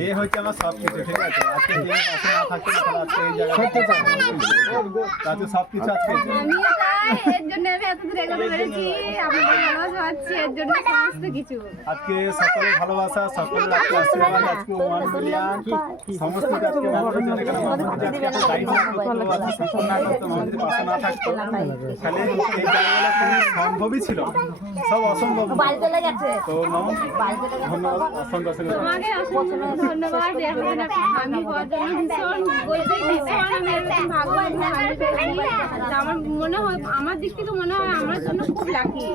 এই হচ্ছে আমার সব কিছু, ঠিক আছে? আজকে দিন পাশে না থাকতে আজকে এই জায়গায় সব কিছু আজকে আমিও তাই, এর জন্য আমি এত দূর এগোতে পেরেছি। আপনাদের ভালোবাসা পাচ্ছি, এর জন্য সমস্ত কিছু। আজকে সকলের ভালোবাসা, সকলের আজকে আশীর্বাদ, আজকে ওমান বিরিয়ান সমস্ত আজকে মানুষের জন্য এখানে মানুষ আজকে এত গাইড না করতো, আজকে সাপোর্ট না করতো, মানুষের পাশে না থাকতো, তাহলে এই জায়গাগুলো কোনো সম্ভবই ছিল না, সব অসম্ভব। তো ধন্যবাদ, অসংখ্য তোমাকে অসংখ্য ধন্যবাদ। আমি হওয়ার জন্য ভীষণ আমি এরকম ভাগ্যবান আমি পেয়েছি। আমার মনে হয়, আমার দিক থেকে মনে হয় আমার জন্য খুব লাকি।